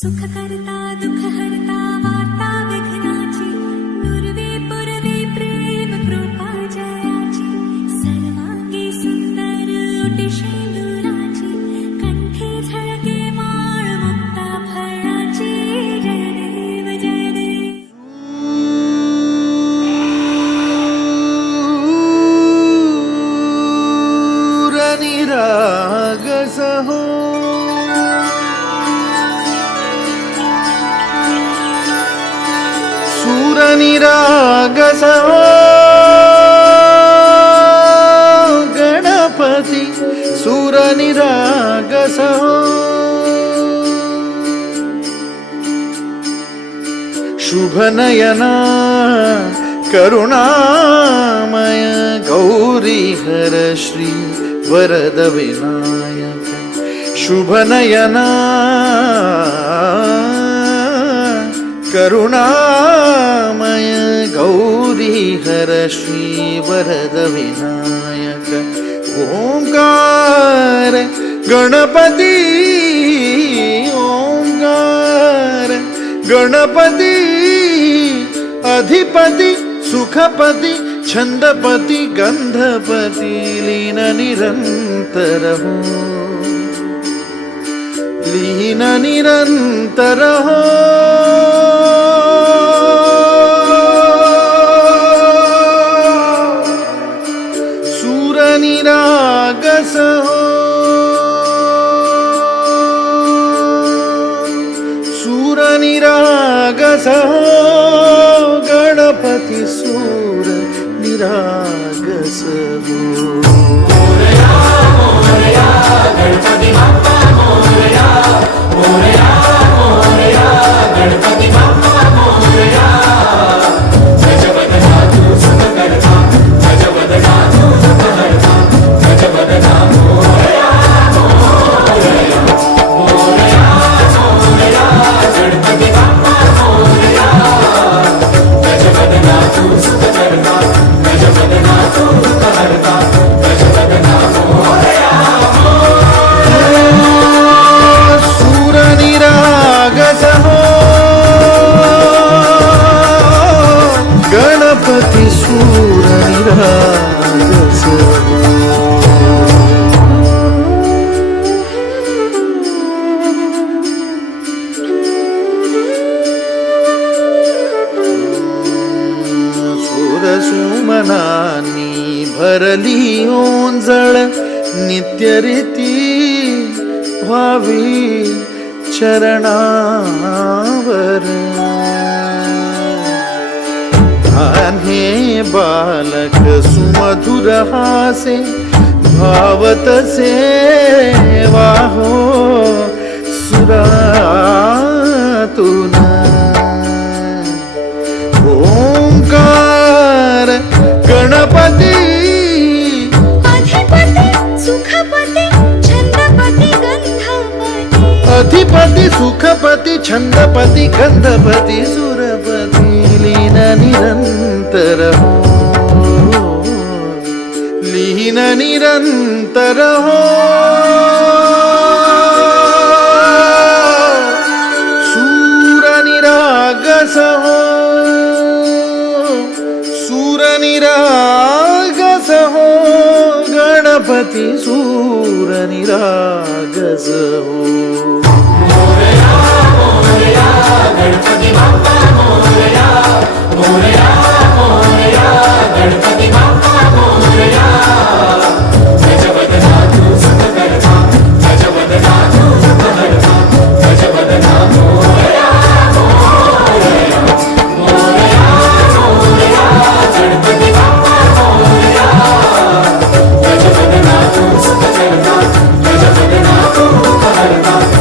सुख करता दुःख हरता वार्ता विघ्नाची नुरवी पुरवी प्रेम कृपा जयाची सर्वांगी सुंदर ओटी शेंदुराची कंठी झळके माळ मुक्ता फळाची जय देव जय देव निराग सहो निराग सहो गणपती सूर निराग सहो शुभ नयना करुणामय गौरी हर श्री वरद विनायक शुभ नयना करुणामय गौरी हर श्री वरद विनायक ओंकार गणपती ओंकार गणपती अधिपति सुखपति छंदपति गंधपति लीन निरंतर हो लीन निरंतर हो सूर निरागस हो सूर निरागस हो गणपती सूर निरागस हो मोरया मोरया गणपती बाप्पा मोरया मोरया मोरया गणपती बाप्पा मोरया गजवदना तू सुख करता गजवदना तू सुख करता गजवदना मोरया मोरया मोरया मोरया गणपती बाप्पा मोरया गजवदना तू सुख करता गजवदना तू सुख करता गजवदना मोरया सूर निरागस हो गणपती सूर निरागस सुमनानी भरली ओंजळ नित्यरीती व्हावी चरणावर हे बालक सुमधुर हासे भावतसे वाहो सुरातून ओंकार गणपती अधिपति सुखपति छंदपति गंधपति अधिपति सुखपति छंदपति गंधपति सुरपति लीन निरंतर हो लीन निरंतर हो सूर निरागस हो सूर निरागस हो गणपति सूर निरागस हो मोरया मोरया गणपती बाप्पा मोरया मोरया मोरया गणपती बाप्पा मोरया गजवदना तू सुख करता गजवदना तू सुख करता गजवदना मोरया मोरया मोरया मोरया गणपती बाप्पा मोरया गजवदना तू सुख करता गजवदना तू सुख करता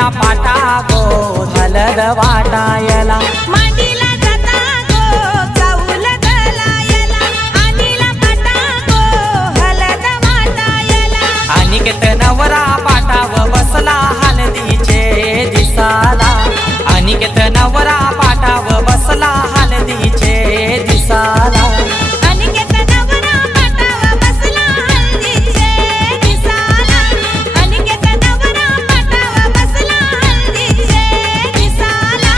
अनिला पाटा गो हलद वाटायला मांडीला जाता गो चाऊल दलायला अनिला पाटा गो हलद वाटायला अनिकेत नवरा पाटाव बसला हलदीचे दिसाला अनिकेत नवरा पाटाव बसला हलदीचे दिसाला अनिकेत नवरा पाटाव बसला हळदीचे दिसाला अनिकेत नवरा पाटाव बसला हळदीचे दिसाला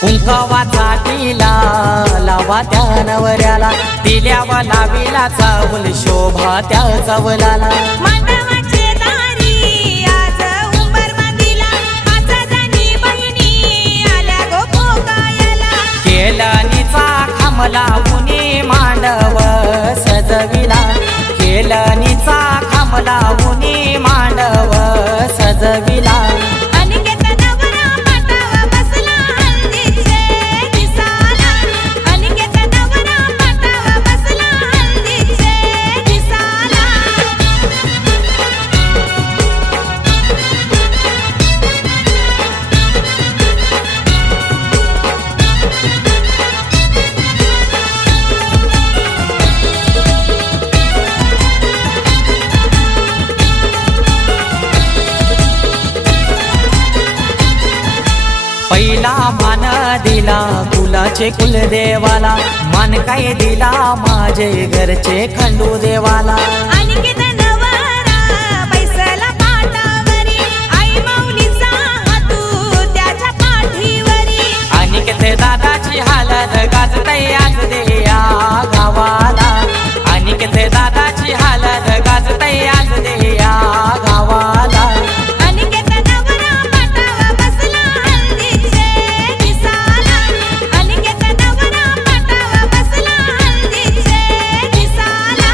कुंकवाचा टिला लावा त्या नवऱ्याला दिल्यावा लाविला चावल शोभा त्या चवलाला मांडवाचे दारी आज उंबर बांधिला पाच जणी बहिणी आल्या गो भोगायला केलनीचा खांबला उनी मांडव सजविला केलनीचा खांबला उनी मांडव सजविला अनिकेत नवरा पाटाव बसला हळदीचे दिसाला अनिकेत नवरा पाटाव बसला हळदीचे दिसाला पहिला मान दिला कुलाचे कुलदेवाला मान काय दिला माझे घरचे खंडू देवाला अनिकेत नवरा बैसला पाटावरी आई माऊलीचा हातू त्याच्या पाठीवरी अनिकेत दादाची हालत गाजतय आज देया गावाला अनिकेत दादाची हालत गाजतय आज देया गावाला अनिकेत नवरा पाटाव बसला हळदीचे दिसाला अनिकेत नवरा पाटाव बसला हळदीचे दिसाला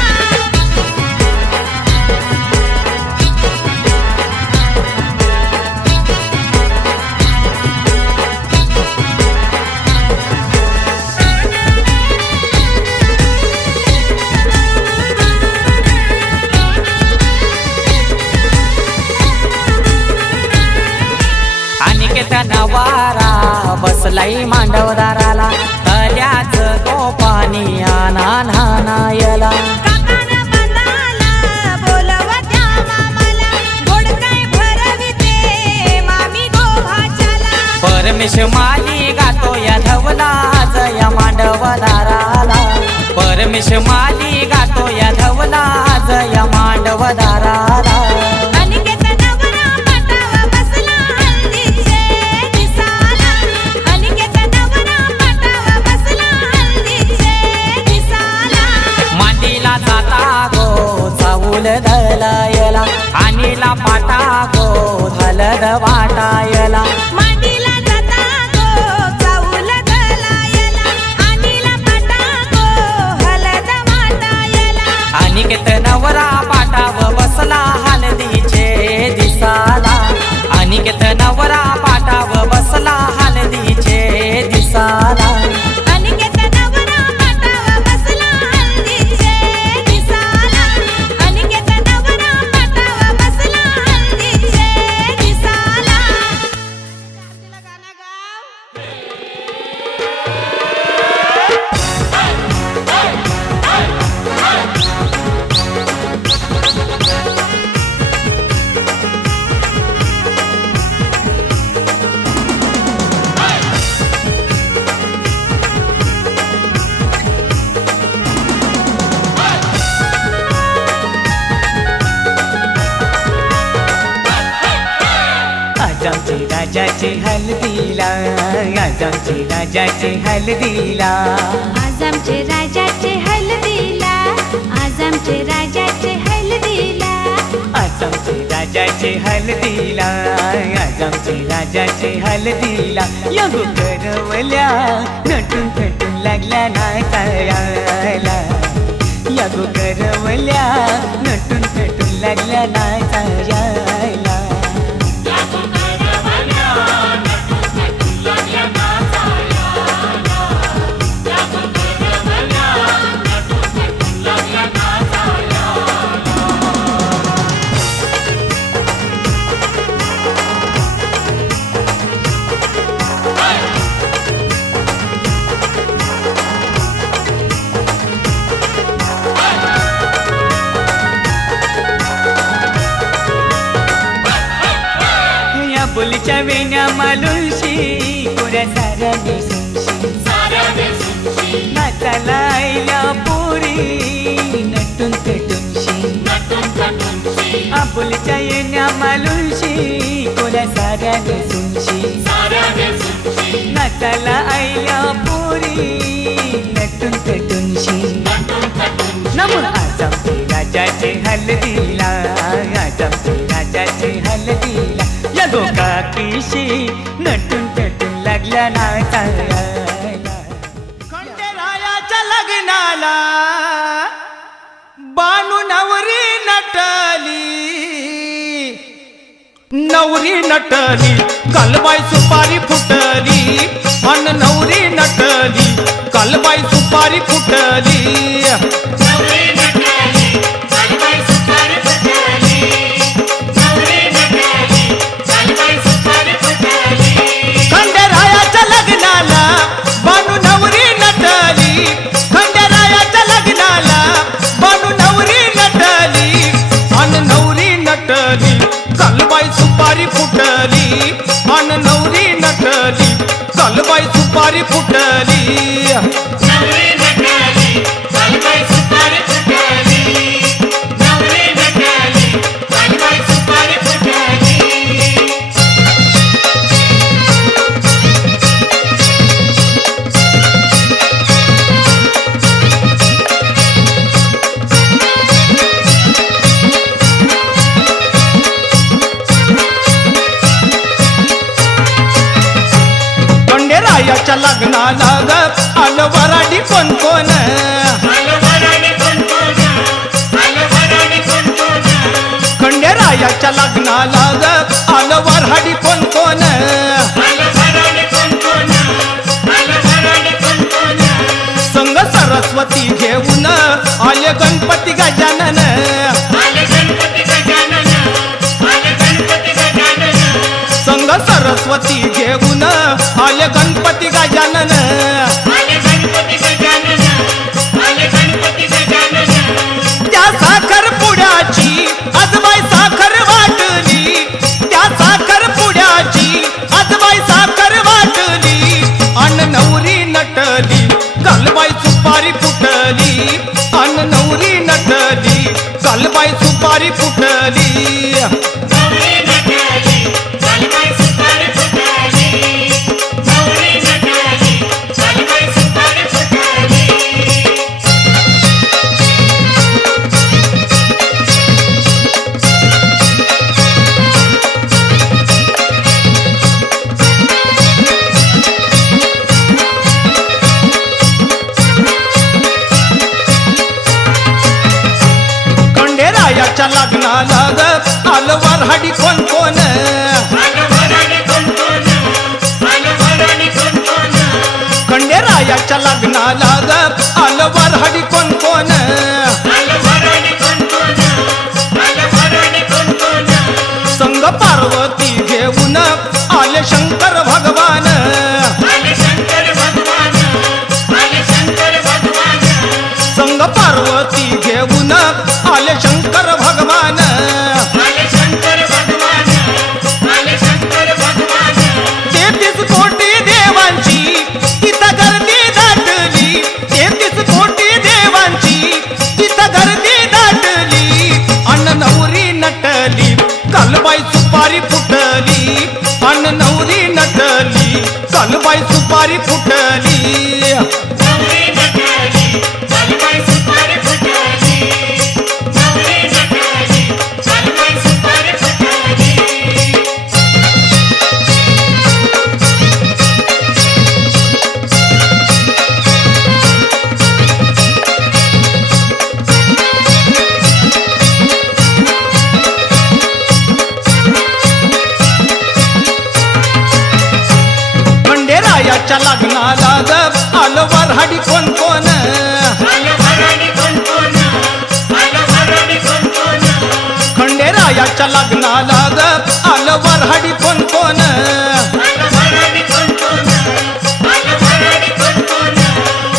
अनिकेत नवारा बसलाई मांडवदाराला तल्याच गोपानी आना नानायला काकाना बंदाला बोलवत्या मामाला गोड काय भरविते मामी गोभाच्याला परमेश माली गातो या धवला जया मांडवदाराला परमेश माली गातो या धवला जया मांडवदाराला अनिकेत नवरा पाटाव बसला हळदीचे दिसाला अनिकेत नवरा पाटाव बसला हळदीचे दिसाला मांडीला जाता गो चाऊल दलायला अनिला पाटा गो हलद वाटायला मांडीला जाता गो चाऊल दलायला अनिला पाटा गो हलद वाटायला अनिकेत नवरा पाटाव बसला हलदीचे दिसाला अनिकेत नवरा पाटाव बसला हलदीचे दिसाला अनिकेत नवरा पाटाव बसला हळदीचे दिसाला अनिकेत नवरा पाटाव बसला हळदीचे दिसाला आज आमचे राजाचे हलदीला आज आमचे राजाचे हलदीला आज आमचे राजाचे हळदीला आज आमचे राजाचे हळदीला आज आमचे राजाचे हलदीला आज आमचे राजाचे हलदीला यगो करवल्या नटून थटून लागल्या नाचायला लगो करवल्या नटून नटून लागल्या नाचायला बोलीच्या वेण्या मालुशी कोऱ्या साऱ्या नेसूनशी नाचायला आईल्या पोरी नटून कटूनशी आबोलीच्या येण्या मालुशी कोऱ्या साऱ्या नेसूनशी नाचायला आईल्या पोरी नटून कटूनशी नमून आज आमचे राजाचे हलदीला आज आमचे राजाचे हलदीला लगो काकीशी नटून नटून लागल्या नाचायला खंडेरायाच्या लग्नाला बानू नवरी नटली कालबाई सुपारी फुटली अन नवरी नटली कालबाई सुपारी फुटली खंडेरायाच्या लग्नाला बानू नवरी नटली खंडेरायाच्या लग्नाला बानू नवरी नटली अन नवरी नटली कालबाई सुपारी फुटली अन नवरी नटली कालबाई सुपारी फुटली खंडेरायाच्या लग्नाला ग आलं वराडी कोण कोण खंडेरायाच्या लग्नाला ग आलं वराडी कोण कोण संग सरस्वती घेऊन आले गणपती गजानन संग सरस्वती घेऊन आले गणपती गजानन त्या साखर पुड्याची आजबाई साखर वाटली त्या साखर पुड्याची आजबाई साखर वाटली अन नवरी नटली कालबाई सुपारी फुटली अन नवरी नटली कालबाई सुपारी फुटली खंडेरायाच्या लग्नाला ग आलं वऱ्हाडी कोण कोण खंडेरायाच्या लग्नाला ग आलं वऱ्हाडी कोण कोण संग पार्वती घेऊन आले शंकर भगवान संग पार्वती घेऊन आले शंकर भगवान 33 कोटी देवांची तिथं गर्दी दाटली 33 कोटी देवांची तिथं गर्दी दाटली अन नवरी नटली कालबाई सुपारी फुटली अन नवरी नटली कालबाई सुपारी फुटली आलं वऱ्हाडी कोण कोण खंडेरायाच्या लग्नाला ग आलं वऱ्हाडी कोण कोण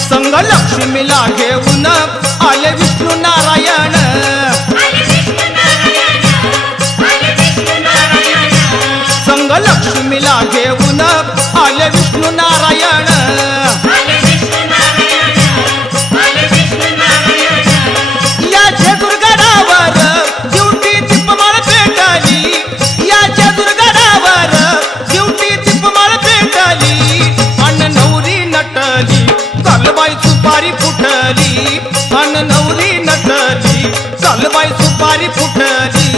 संग लक्ष्मीला घेऊन आले विष्णू नारायण संग लक्ष्मीला घेऊन आले विष्णू नारायण या जेजुरगडावर दिवटी दीपमाळ पेटली या जेजुरगडावर दिवटी दीपमाळ पेटली अन नवरी नटली चालबाई सुपारी फुटली अन नवरी नटली चालबाई सुपारी फुटली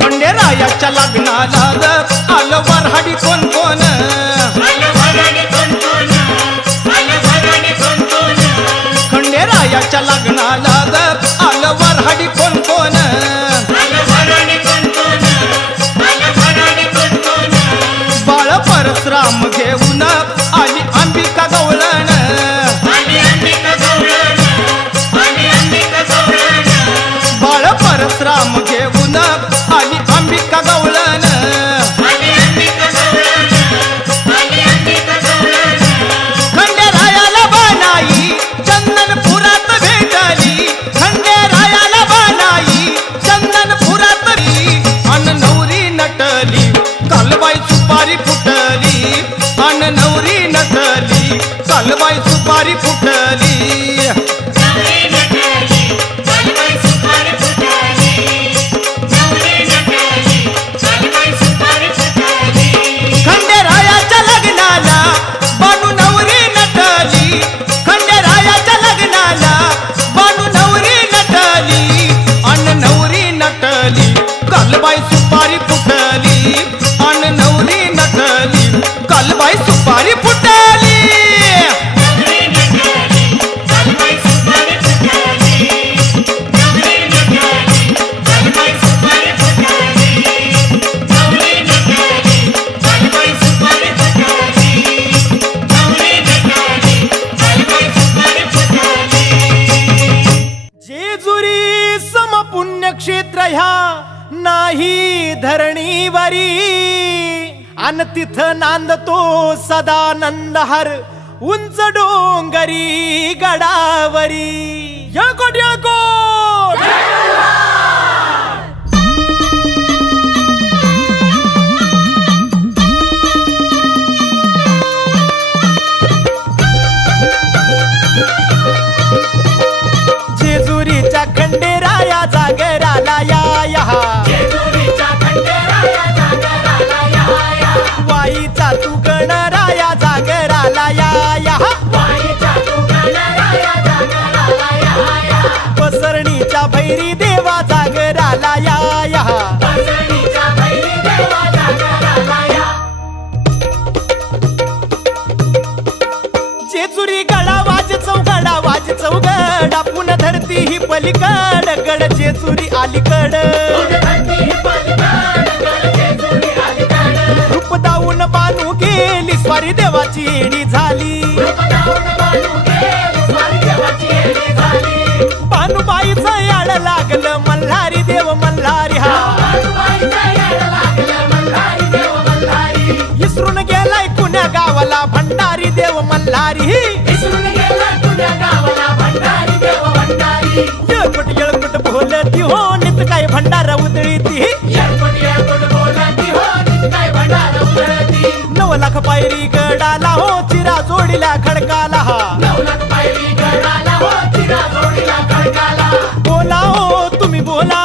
खंडेरायाच्या लग्नाला ग आलं वऱ्हाडी कोण कोण खंडेरायाच्या लग्नाला ग आलं वऱ्हाडी कोण कोण बाळ परशुराम घेऊन आली अंबिका गवळण बाळ परशुराम घेऊन आली अंबिका गवळण खंडेरायाला बानाई चंदनपुरात भेटली खंडेरायाला बानाई चंदनपुरात अन नवरी नटली कालबाई सुपारी फुटली अन नवरी नटली कालबाई सुपारी फुटली खंडेरायाच्या लग्नाला बानू नवरी नटली खंडेरायाच्या लग्नाला बानू नवरी नटली अन नवरी नटली कालबाई सुपारी फुटली अन नवरी नटली कालबाई सुपारी फुटली जेजुरी समपुण्यक्षेत्र ह्या नाही धरणीवरी अन तिथ नांदतो सदानंदहर उंच डोंगरी गडावरी यळकोट यळकोट जेजुरीच्या खंडेराया जागराला या वाईचा तू गणराया जागराला या पसरणीच्या भैरी देवा जागराला या जेजुरी गळा वाज चौगडा पुन्हा धरती ही पलीकड गड जेजुरी अलीकड रूप दाऊन बानू गेली स्वारी देवाची येडी झाली बानूबाईचं याड लागलं मल्हारी देव मल्हारी हा इसरून गेलाय कुण्या गावाला भंडारी देव मल्हारी येळकोट बोलती हो नित काय भंडारा उधळीती 9 लाख पायरी गडाला हो चिरा जोडीला खडकाला बोला हो तुम्ही बोला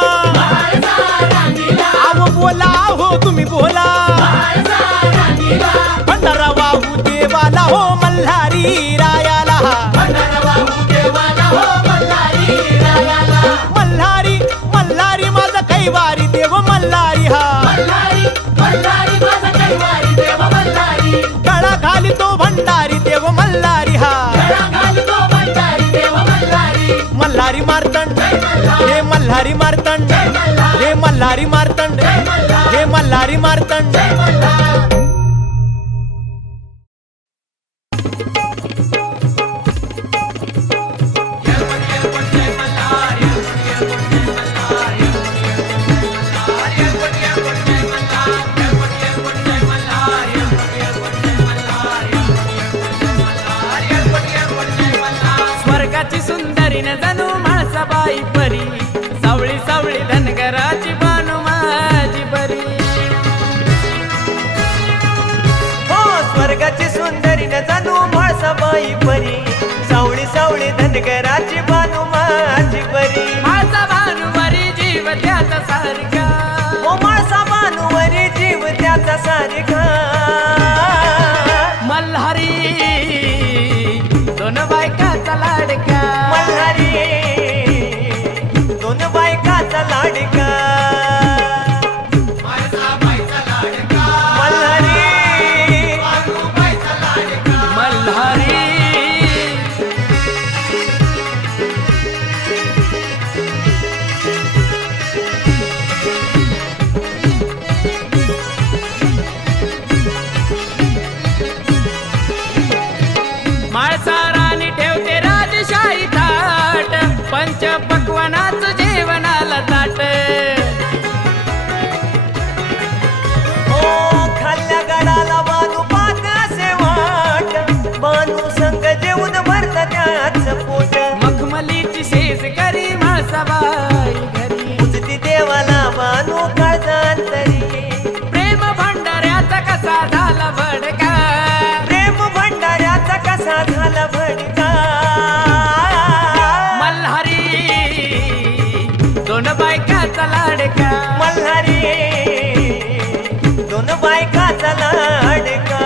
आव बोला हो तुम्ही बोला भंडारा वाहू देवाला हो मल्हारी रायाला मल्हारी मार्तंड स्वर्गाची सुंदरी न जणू म्हाळसाबाई परी सावळी सावळी धनगराची बानू माझी बरी हो स्वर्गाची सुंदरी न जाणू म्हाळसाबाई परी सावळी सावळी धनगराची बानू माझी बरी माझा भानुवरी जीव त्याचा सारखा हो माळसा बानूवरी जीव त्याचा सारखा मल्हारी दोन बायकाचा लाडका मल्हारी दोन बायकाचा लाडका मल्हारी मल्हारी माळसा राणी ठेवते राजशाही थाट पंच पक्वानाच जेवणाला ताट हो खाल्ल्या गडाला बानू पाक असे वाट बानू संग जेवून भरत त्याच पोट मखमलीची शेज करी माळसाबाई घरी उजती देवाला बानू काळजांतरी प्रेम भंडाऱ्याचा कसा झाला भडका प्रेम भंडाऱ्याचा कसा झाला भडका मल्हारी दोन बायकाचा लाडका मल्हारी दोन बायकाचा लाडका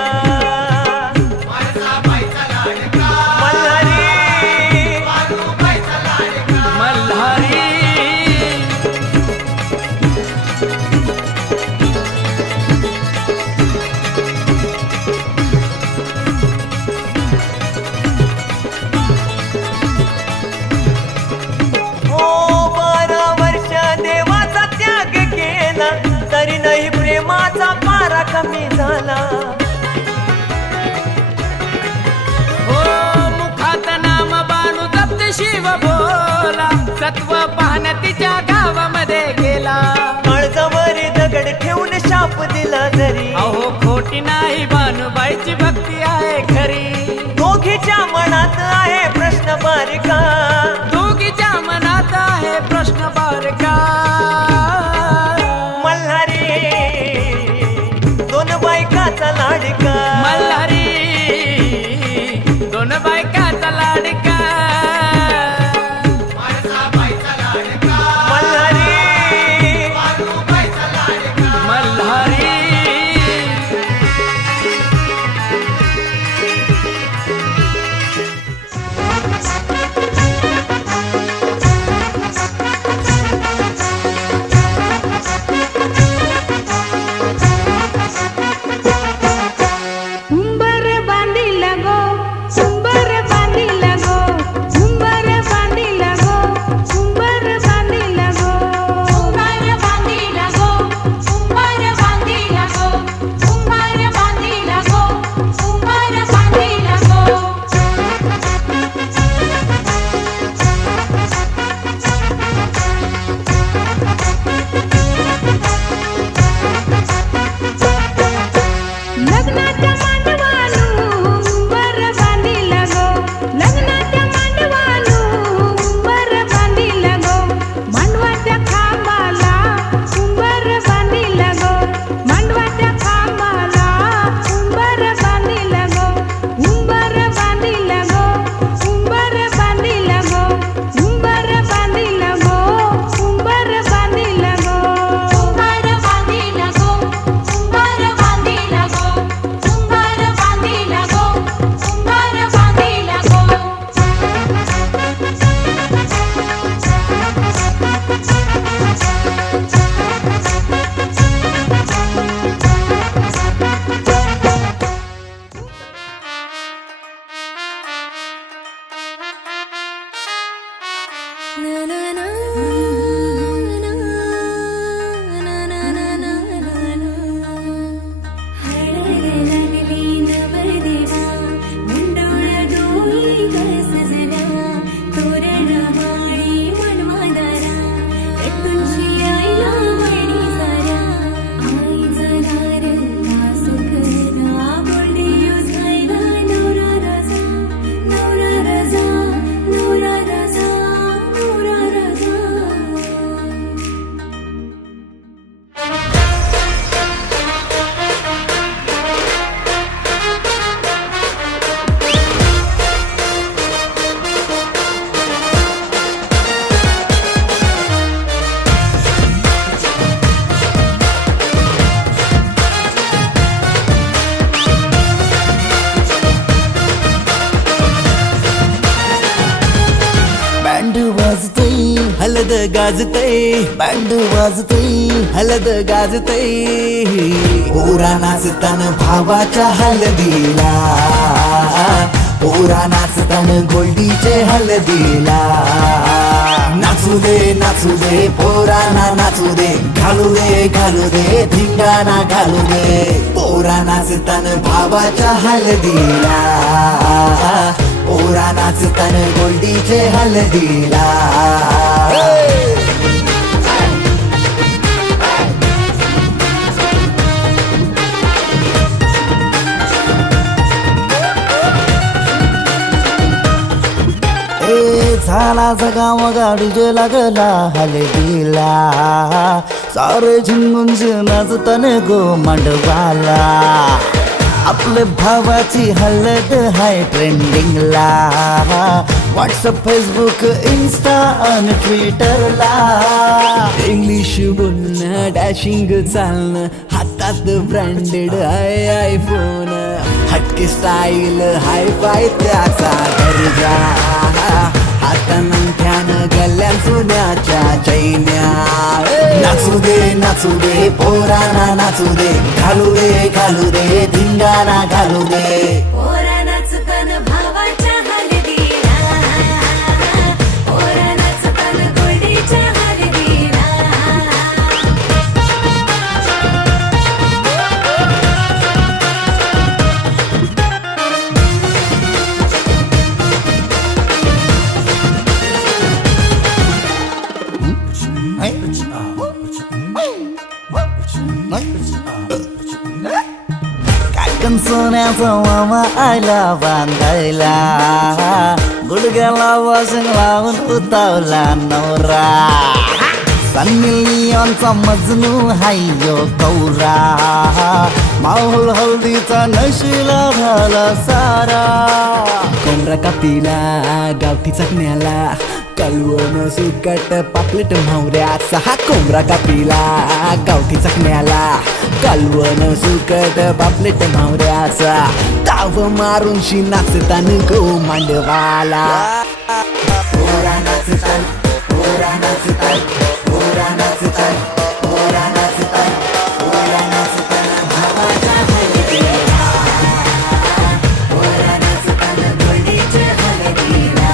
मल्हारी मल्हारी हो 12 वर्ष देवाचा त्याग केला तरी नाही प्रेमाचा पारा कमी झाला हो मुखात नाम बाणू जप्त शिव बोला सत्व पाहण्या तिच्या गावामध्ये गेला काळजावरी दगड ठेवून शाप दिला जरी अहो खोटी नाही बाणूबाईची भक्ती आहे खरी दोघीच्या मनात आहे प्रश्न बारका दोघीच्या मनात आहे प्रश्न बारका मल्हारी दोन बायकाचा लाडका मल्हारी दोन बायकाचा लाडका मल्हारी मल्हारी गाजतय बँड वाजतय हलद गाजतय पोरा नाचतान भावाच्या हलदीला पोरा नाचतान गोल्डीचे हलदीला नाचू दे पोरांना नाचू दे घालू दे धिंगाणा घालू दे पोरा नाचतान भावाच्या हलदीला पोरा नाचतान गोल्डीचे हलदीला झाला जगाव गाडीजे लागला हलदीला सारे झिंगून नाचतान गो मांडवाला आपले भावाची हलद हाय ट्रेंडिंगला व्हॉट्सअप फेसबुक इन्स्टा आणि ट्विटरला इंग्लिश बोलणं डॅशिंग चालणं हातात ब्रँडेड आयफोन हटके स्टाईल हाय फाय त्याचा दर्जा हातानं गल्ल्या सोन्याच्या चैन्या नाचू दे पोरांना नाचू दे घालू दे धिंगाणा घालू दे पोरा नाचतान भावाच्या हलदीला पोरा नाचतान गोल्डीच्या हलदीला काकण सोन्याचा मामा आयला बांधायला गुडघ्याला वाजून लावून उतावला नवरा सन्नी लिओनचा मजनू हायो कौरा माहोल हल्दीचा नशिला झाला सारा कोंबरा कापीला गावठी चकण्याला कलवण सुकट पापलेट म्हावऱ्याचा हा कोंबरा कापीला गावठी चकण्याला कलवण सुकट पापलेट म्हावऱ्याचा ताव मारून शी नाचतान गो मांडवाला पोरा नाचतान पोरा नाचतान पोरा नाचतान पोरा नाचतान पोरा नाचतान भावाच्या हलदीला पोरा नाचतान गोल्डीचे हलदीला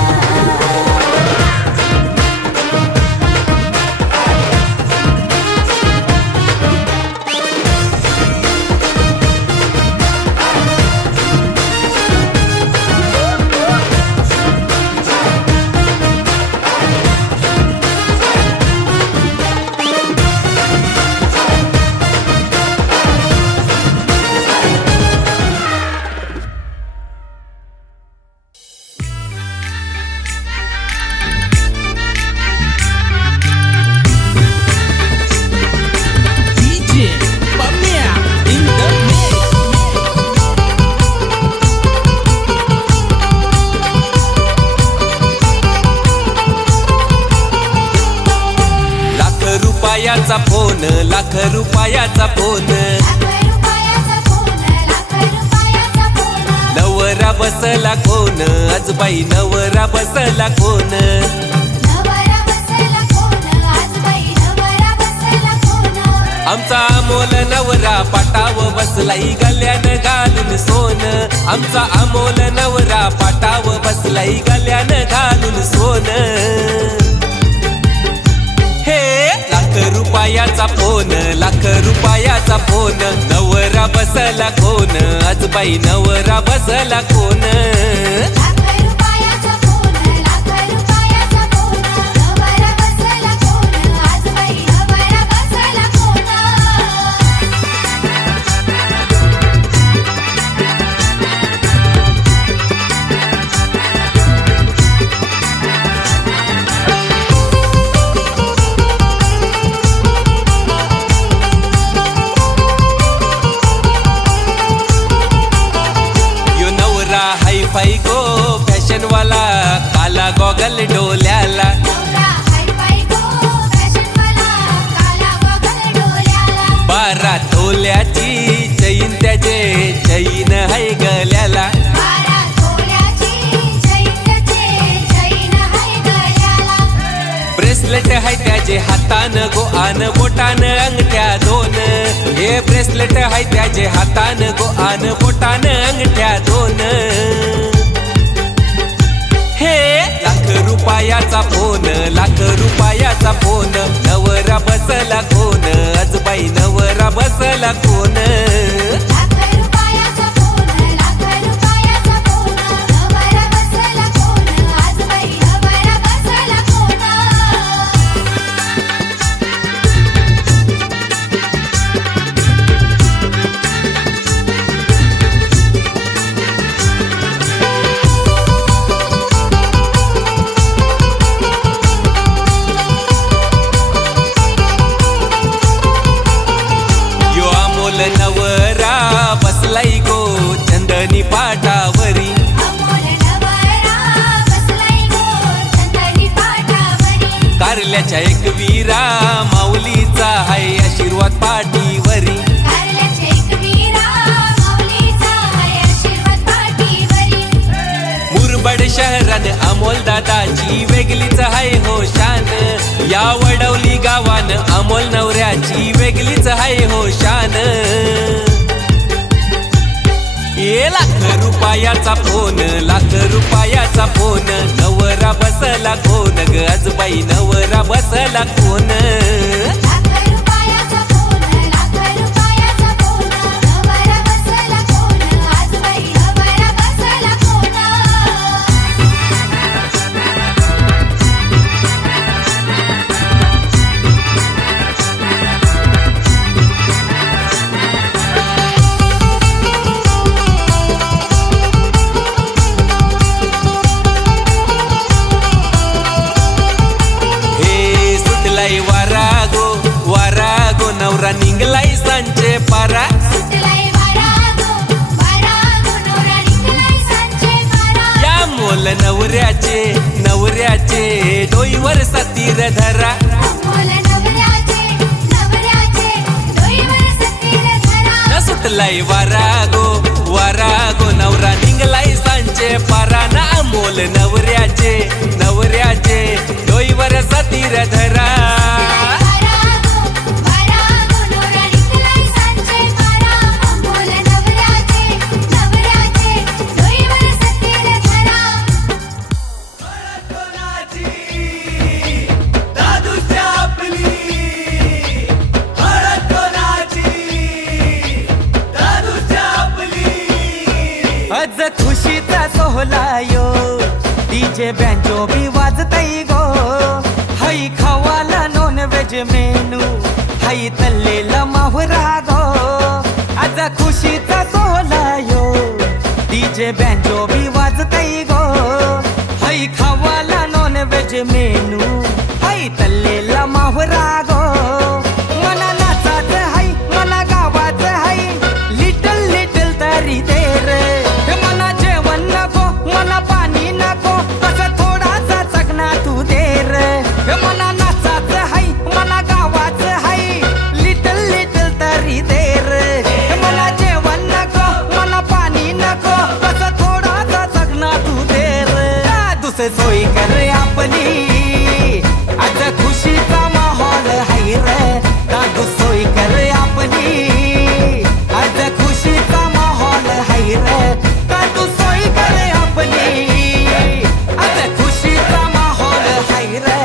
रुपयाचा फोन लाख रुपयाचा फोन नवरा बसला कोण आजबाई नवरा बसला कोण आमचा अमोल नवरा पाटाव बसलाई गल्यानं घालून सोन आमचा अमोल नवरा पाटाव बसलाई गल्यानं घालून सोन हे लाख रुपयाचा फोन लाख रुपयाचा फोन नवरा बसला कोण आजबाई नवरा बसला कोण हाय फाय गो ब्रेसलेट हाय त्याचे हातान गो आन बोटान अंगठ्या दोन हे लाख रुपयाचा फोन लाख रुपयाचा फोन नवरा बसला कोण आजबाई नवरा बसला कोण लाख रुपयाचा फोन लाख रुपयाचा फोन नवरा बसला कोण आज बाई नवरा बसला कोण यो अमोल नवरा बसलाई गो चंदनी पाटावरी अमोल नवरा बसलाय गो चंदनी पाटावरी कारल्याच्या एक वीरा माऊलीचा हाय आशीर्वाद पाठीवरी कारल्याचे एक वीरा माऊलीचा हाय आशीर्वाद पाठीवरी मुरबाड शहरान अमोल दादाची वेगळीच हाय हो शान या वडवली गावान अमोल नवऱ्याची वेगळीच हाय हो शान ये लाख रुपयाचा फोन लाख रुपयाचा फोन नवरा बसला कोण ग आजबाई नवरा बसला कोण लाख रुपयाचा फोन लाख रुपयाचा फोन नवरा बसला कोण आज बाई नवरा बसला कोण हे सुटलाई वारा गो नवरा निघलाई सांचे पारा सुटलाय वारा गो नवरा निघालाय सांचे पारा या मोल नवऱ्याचे डोईवर सतीर धरा अमोल नवऱ्याचे डोईवर सतीर धरा न सुटलाई वारा गो नवरा निघलाई सांचे पारा ना अमोल नवऱ्याचे डोईवर सतीर धरा वारा गो नवरा निघालाय सांचे पारा अमोल नवऱ्याचे डोईवर सतीर धरा आज खुशीचा सोहळा यो डीजे बँजो बी वाजताई गो हाई खावाला नॉन व्हेज मेनू हाई तल्लेला माहुरा गो आज खुशीचा सोहळा यो डीजे बँजो बी वाजताई गो हाई खावाला नॉन व्हेज मेनू हाई तल्लेला माहुरा गो मना नाचाच हाई मना गावाच हाई लिटल लिटल तरी दे रे हे मला जेवण नको मला पाणी नको असं थोडासा चकना तू दे रे हे मला नाचाच हाई मला गावाच हाई लिटल लिटल तरी दे रे हे मला जेवण नको मला पाणी नको असं थोडासा चकना तू दे रे दुसरे सोयी कर आपली आज खुशीचा माहोल हाय रे दादू सोयी कर आपली आज खुशीचा माहोल हाय रे दादू सोयी कर आपली आज खुशीचा माहोल हाय रे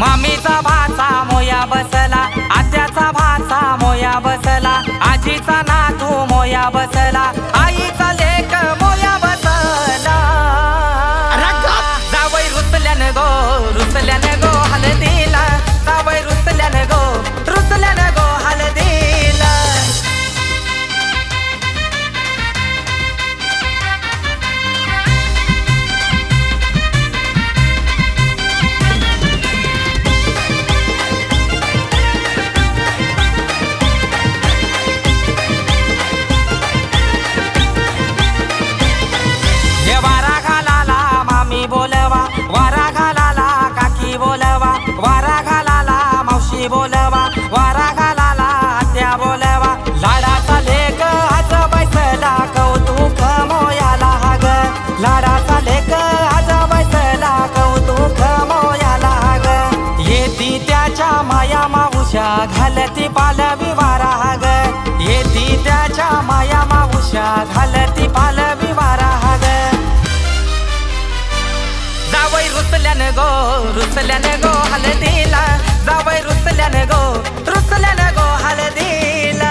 मामीचा भाचा मोया बसला आत्याचा भाचा मोया बसला आजीचा नातू मोया बसला आईचा लेक मोया बसला जावई रुसल्यान गो हलदीला जावई रुसल्यान गो हलदीला हलती पालवी वारा ग येती त्याच्या माया मावश्या घालती पालवी वारा ग जावई रुसल्यानं गो हलदीला जावई रुसल्यानं गो हलदीला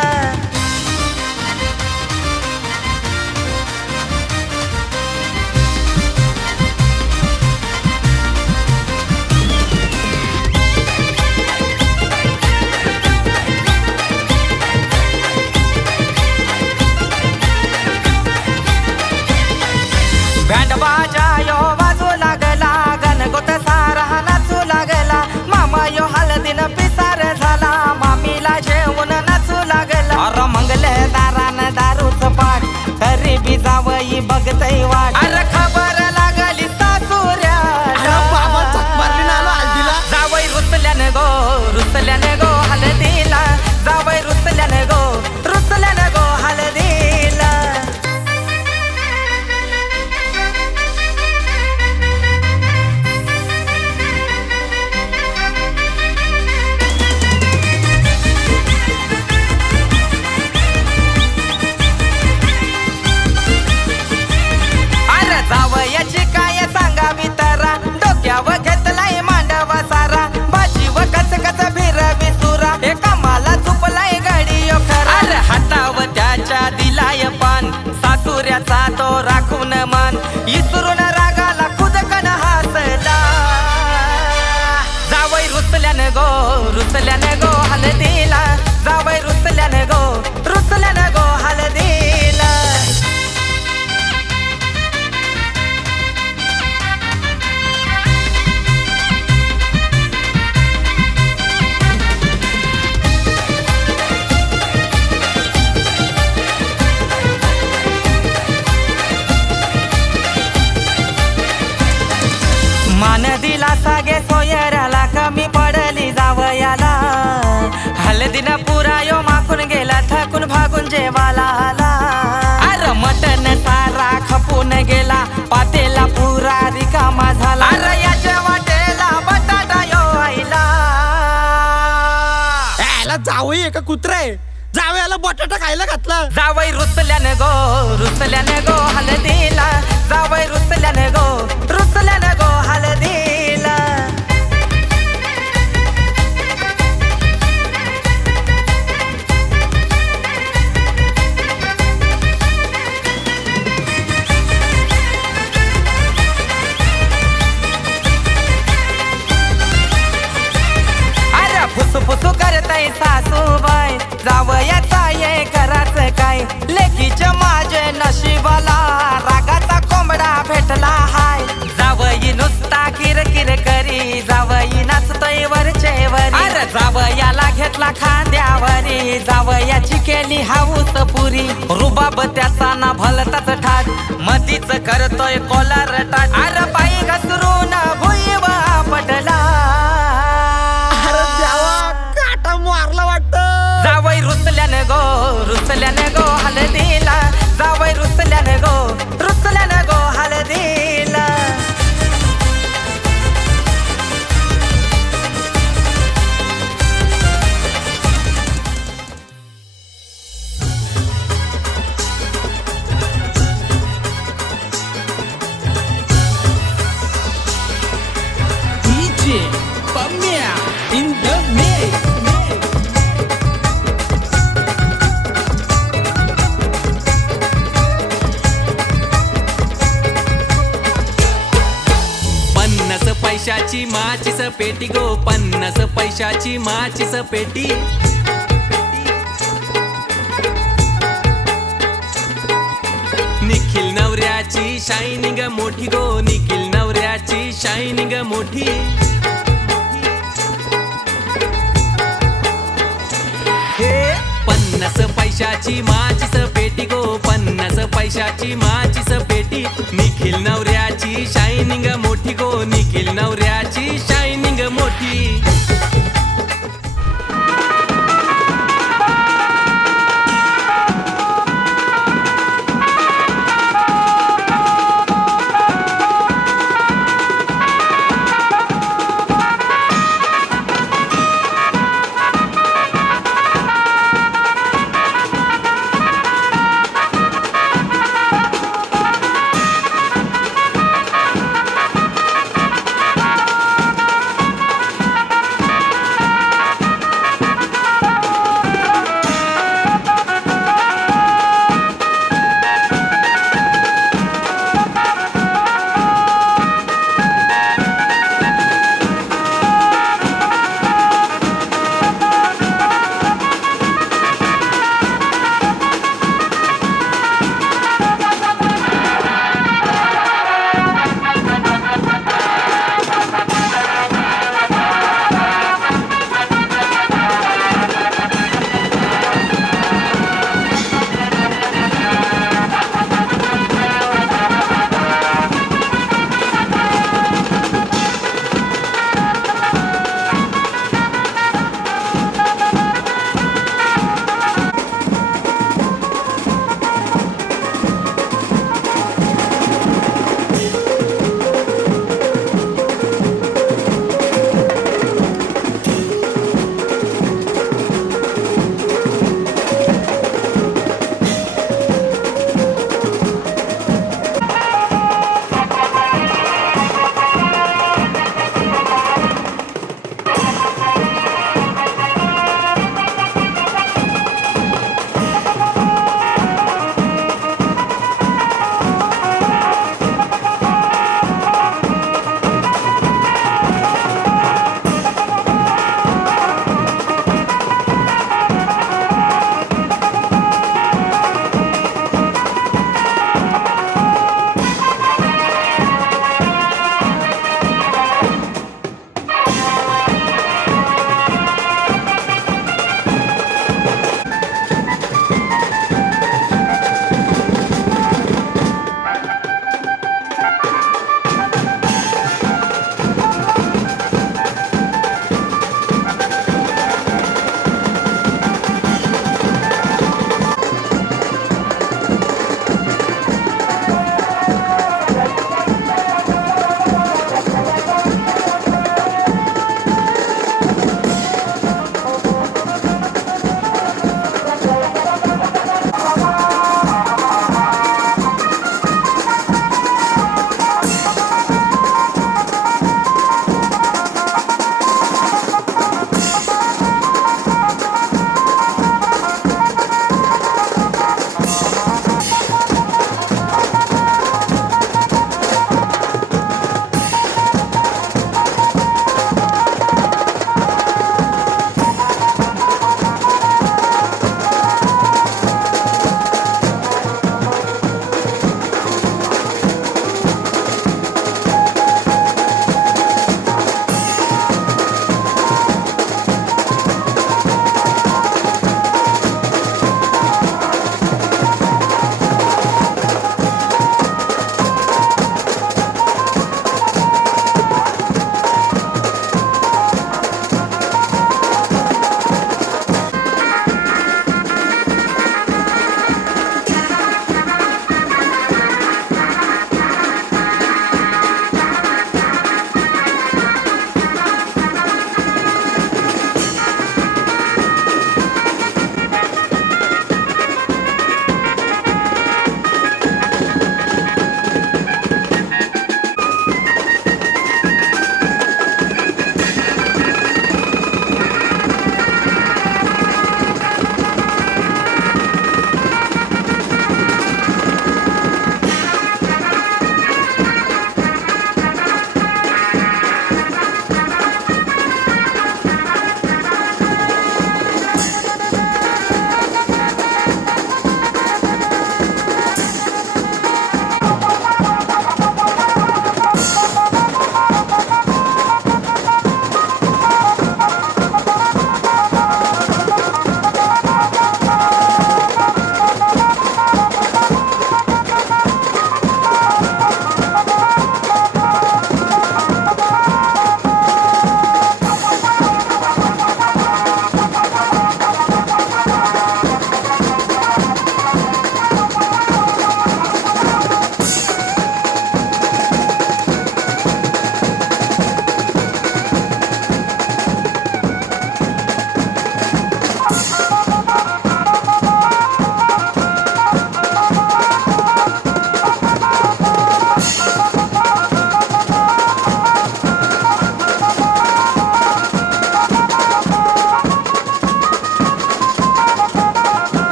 बँड बाजा यो वाजू लागला गणगोत सारा नाचू लागला मामा यो हळदीन पिसार झाला मामीला जेवण नाचू लागला अर मंगल दारान दारूच पाठ तरी बी जावई बघतय वाट अरे खबर लागली सासुऱ्या जावई रुसल्यानं गो हळदीला जावई रुसल्यानं गो हळदीला जावयाची काय सांगावी तरा डोक्यावर घेतलाय मांडवा सारा भाजी व कच कच भिरवी सुरा एका मला चुपलाय गाडी खरा अरे हातावर त्याच्या दिलाय पान सासुऱ्याचा तो राखून मान इसरून रागाला खुदकन हसला जावई रुसल्यानं गो हलदीला जावई रुसल्यानं गो हलदीला मान दिला सागे सोयराला कमी पडली जावयाला हलदीन पुरा यो माखून गेला थकून भागून जेवाला आला अरे मटन सारा खपून गेला पातेला पुरा रिकामा झाला अरे याच्या वाटेला बटाटा यो आईला याला जावई एका कुत्रे जावयाला बटाटा खायला घातला जावई रुसल्यानं गो हलदीला जावई रुसल्यानं गो हलदीला अरे फुसफुसू करताय सासूबाई जावयाचा ये कराच काय लेकीच्या माझे नशिबाला रागाचा कोंबडा भेटला हाय जावई नुसता किरकिर करी जावई नाचतोय वरचे वरी अरे जावयाला घेतला खांद्यावरी जावयाची केली हाऊस पुरी रुबाब त्याचा ना भलताच ठाट मधीच करतोय कोलार टाट अरे बाई घसरून भुईव पडला काटा मारला वाटतं जावई रुसल्यानं गो हलदीला जावई रुसल्यानं गो हलदीला DJ Pamia in the mix. पन्नास पैशाची माचीस पेटी गो 50 पैशाची माचीस पेटी निखिल नवऱ्याची शायनिंग मोठी गो निखिल नवऱ्याची शायनिंग मोठी 50 पैशाची माचीस पेटी गो 50 पैशाची माचीस पेटी निखिल नवऱ्याची शायनिंग मोठी गो निखिल नवऱ्याची शायनिंग मोठी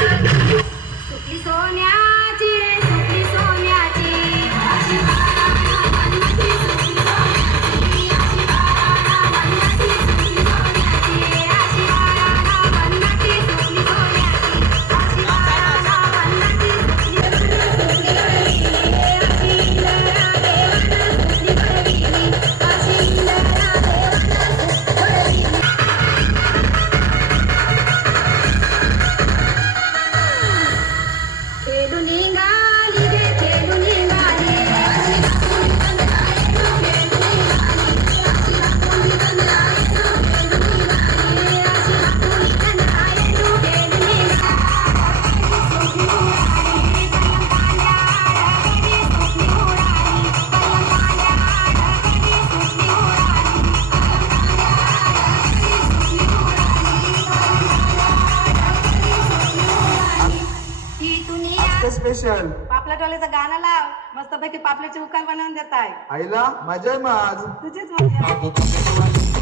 सुटली सोन्याची रे सुटली सोन्याची अशी बाळाची सुटली सोन्याची अशी बाळाची सुटली सोन्याची अशी बाळाची सुटली सोन्याची अशी बाळाची सुटली खेळून निघाली रे खेळून निघाली अशी राखून खेळून निघाली अशी राखून खेळून निघाली अशी राखून खेळून स्पेशल पापलेटवाल्याचं गाणं लाव मस्तपैकी पापलेटचे उकार बनवून देत आहे आईला मजा आहे मग आज तुझीच मजा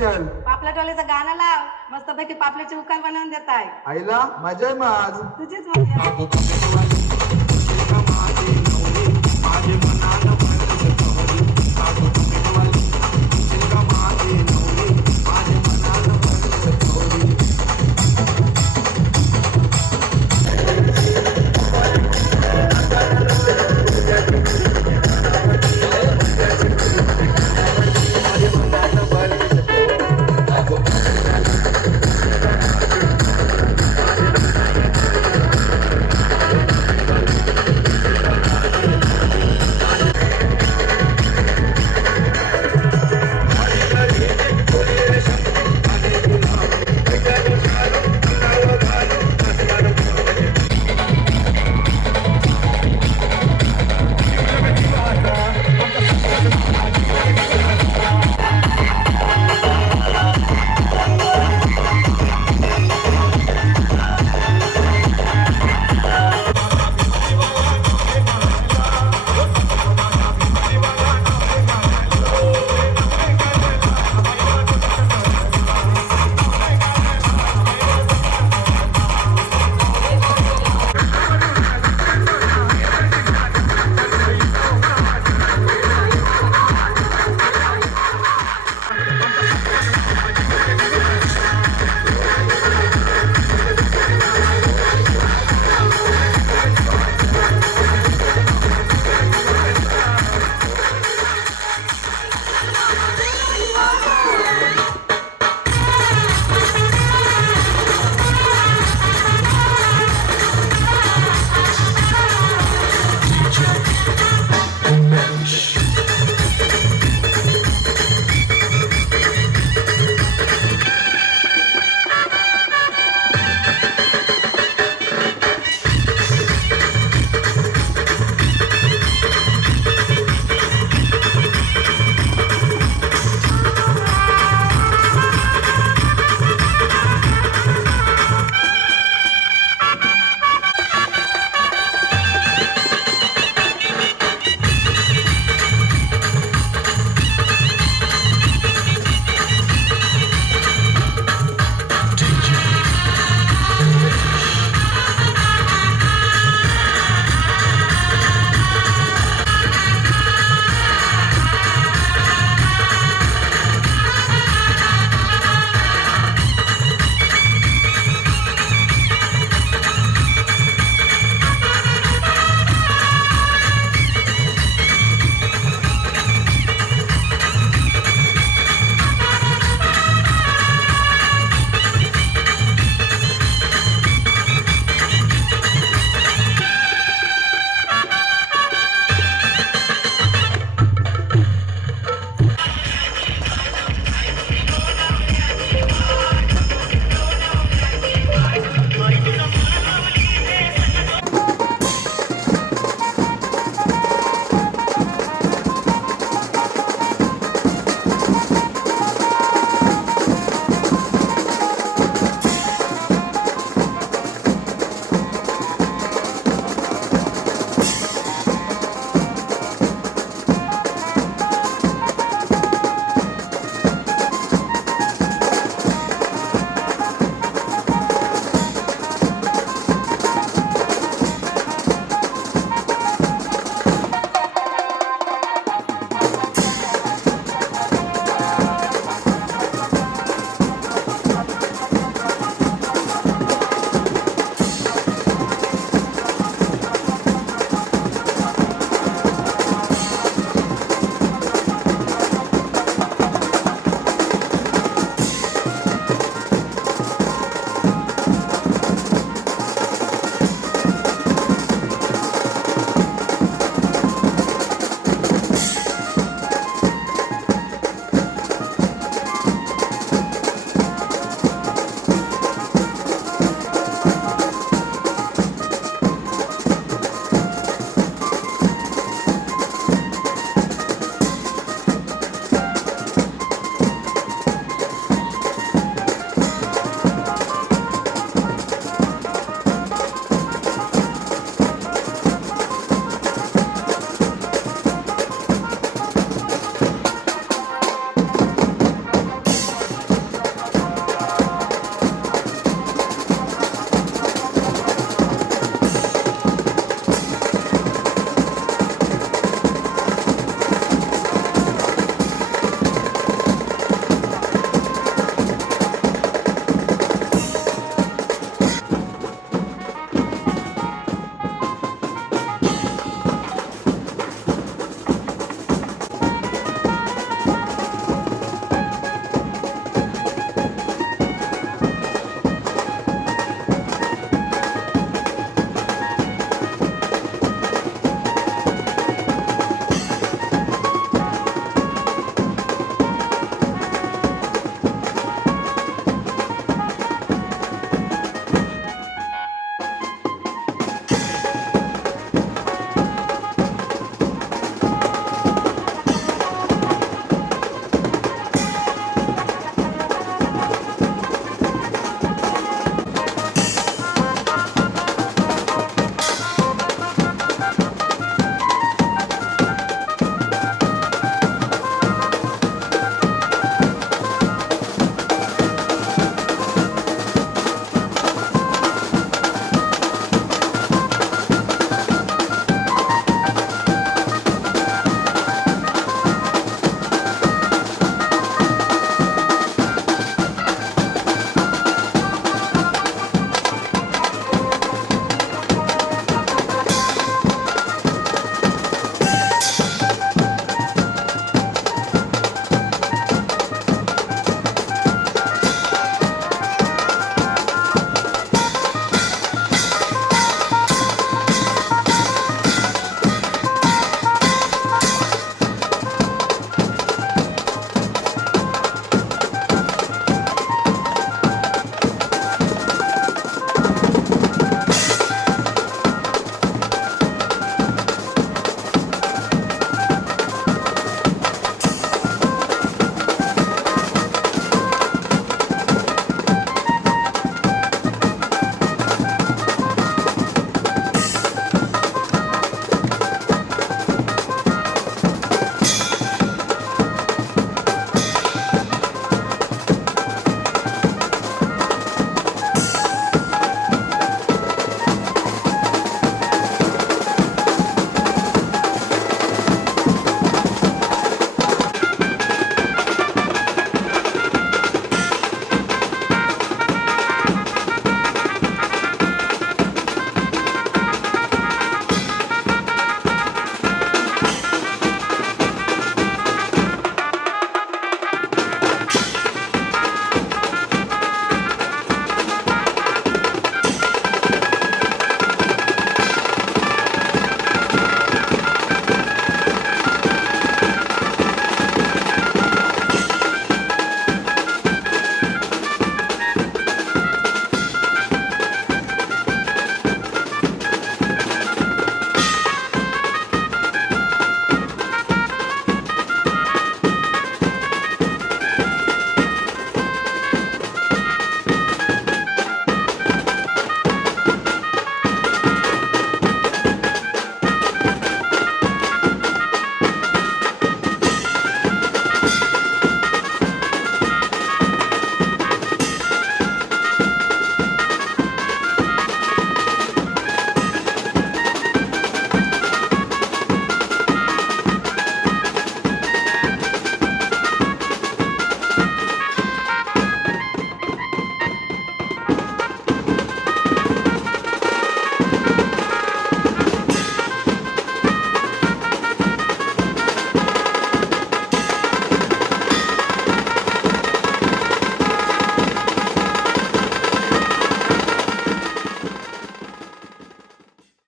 स्पेशल पापलेटवाल्याचं गाणं लाव मस्त पैकी पापलेटचे उकार बनवून देत आहे आईला मजा आहे मग आज तुझीच मजा.